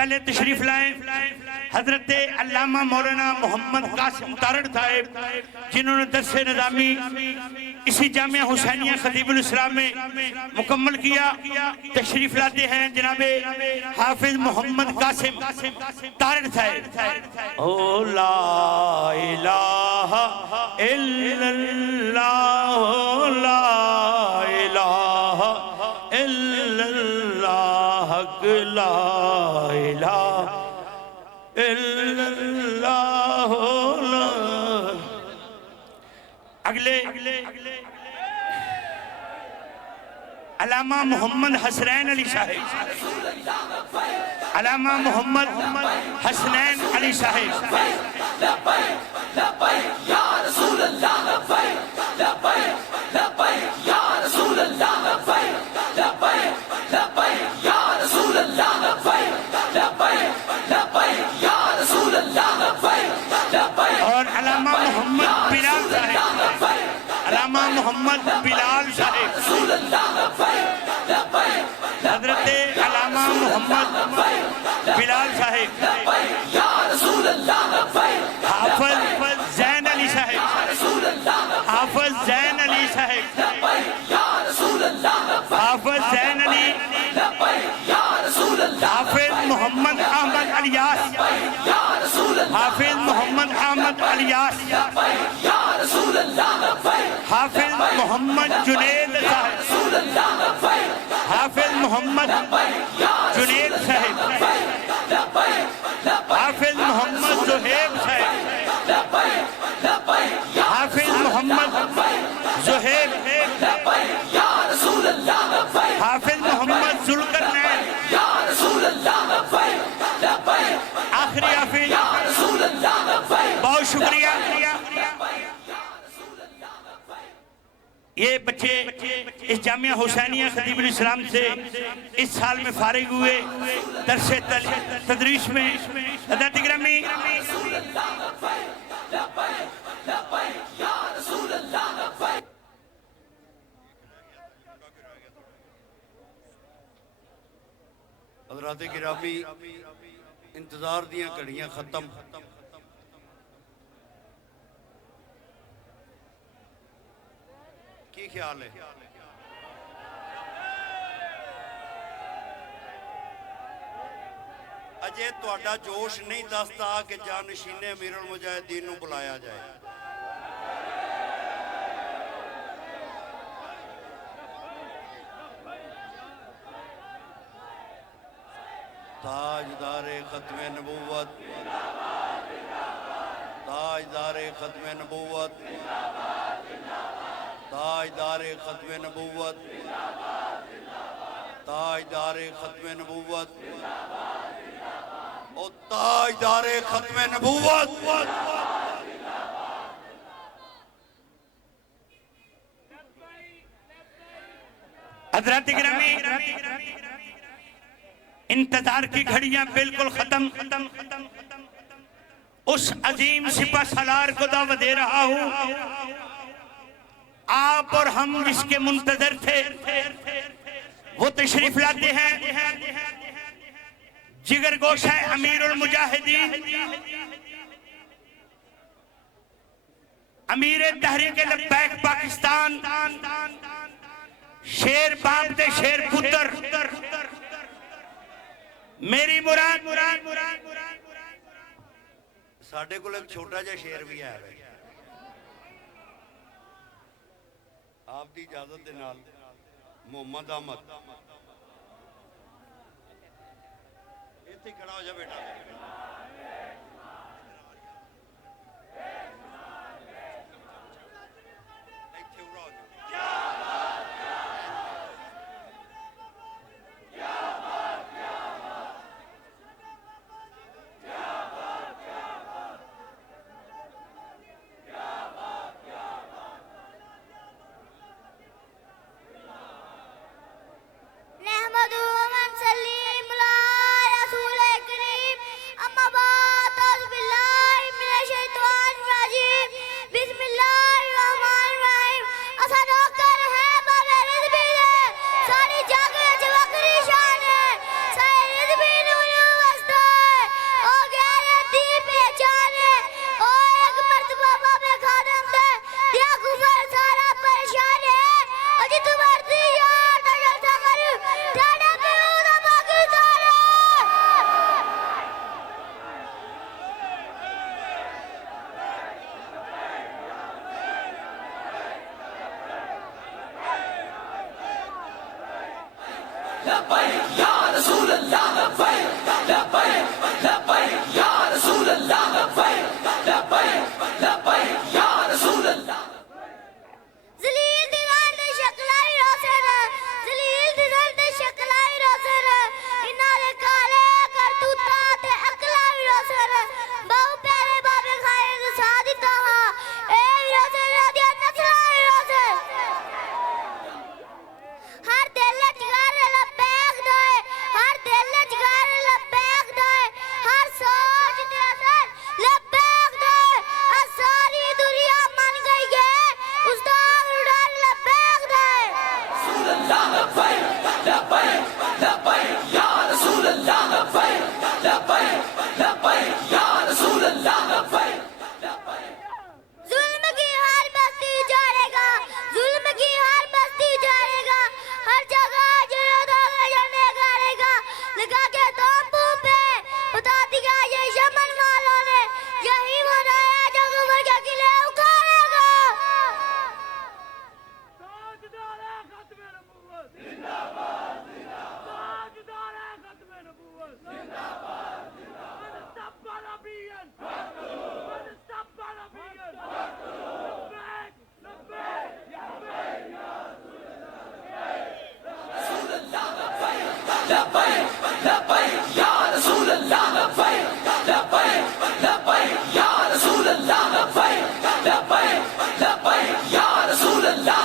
पहले तशरीफ लाए हजरत अल्लामा मौलाना मोहम्मद कासिम तारड़ साहब, जिन्होंने दरसे निज़ामी इसी जामिया हुसैनिया खतीबुल इस्लाम में मुकम्मल किया। तशरीफ लाते हैं जनाबे हाफिज मोहम्मद कासिम तारड़ साहब। ओ ला इलाहा इल्लल्लाह, ला इलाहा इल्लल्लाह, ला इलाहा इल्लल्लाह। अगले अलामा मोहम्मद हसनैन अली साहिब, अलामा मोहम्मद हसनैन अली साहिब। और अलामा मोहम्मद बिलाल साहिब, अलामा मोहम्मद बिलाल साहिब, हजरत अलामा मोहम्मद बिलाल साहिब, हाफिज जैन अली साहिब, हाफिज जैन अली साहिब, हाफिज जैन अली, हाफिज मोहम्मद अहमद अलियास, हाफिज मोहम्मद अहमद अलियास, हाफिज मोहम्मद जुनेद साहब, हाफिज मोहम्मद जुनेद साहब, हाफिज मोहम्मद जुहेब साहब, हाफिज मोहम्मद जुहेब, हाफिज मोहम्मद जुल्करनैन, आखिरी हाफिज। बहुत शुक्रिया। ये बच्चे इस जामिया हुसैनिया खतीबुल इस्लाम से इस साल में फारिग हुए दरसे तदरीस में। हज़रत गिरामी हज़रत गिरामी इंतजार दियां घड़ियां खत्म, की ख्याल है? अजे तुहाडा जोश नहीं दसता कि जानशीने अमीरुल मुजाहिदीन नूं बुलाया जाए। ताजदारे खत्मे नबूवत, ताजदारे खत्मे नबूवत, ताजदारे खत्मे नबूवत, ताजदारे खत्मे नबूवत, ओ ताजदारे खत्मे नबूवत। हज़रत गिरामी इंतजार की घड़ियां बिल्कुल खत्म। उस अजीम सिपा सालार को दावत दे रहा हूं। आप और हम जिसके मुंतजर थे वो तशरीफ लाते हैं। जिगर गोशा अमीरुल मुजाहिदीन, अमीर तहरीक लब्बैक पाकिस्तान, शेर बाप दे शेर पुत्र, मेरी मुराद। साडे कोल एक छोटा जिहा शेर भी है। आप दी इजाजत दे नाल मोहम्मद अहमद इत्थे खड़ा हो जा बेटा। इत्थे उड़ा हो जा। नहमदुहु व नसल्ली अला रसूलिल करीम, अम्मा अल्लाह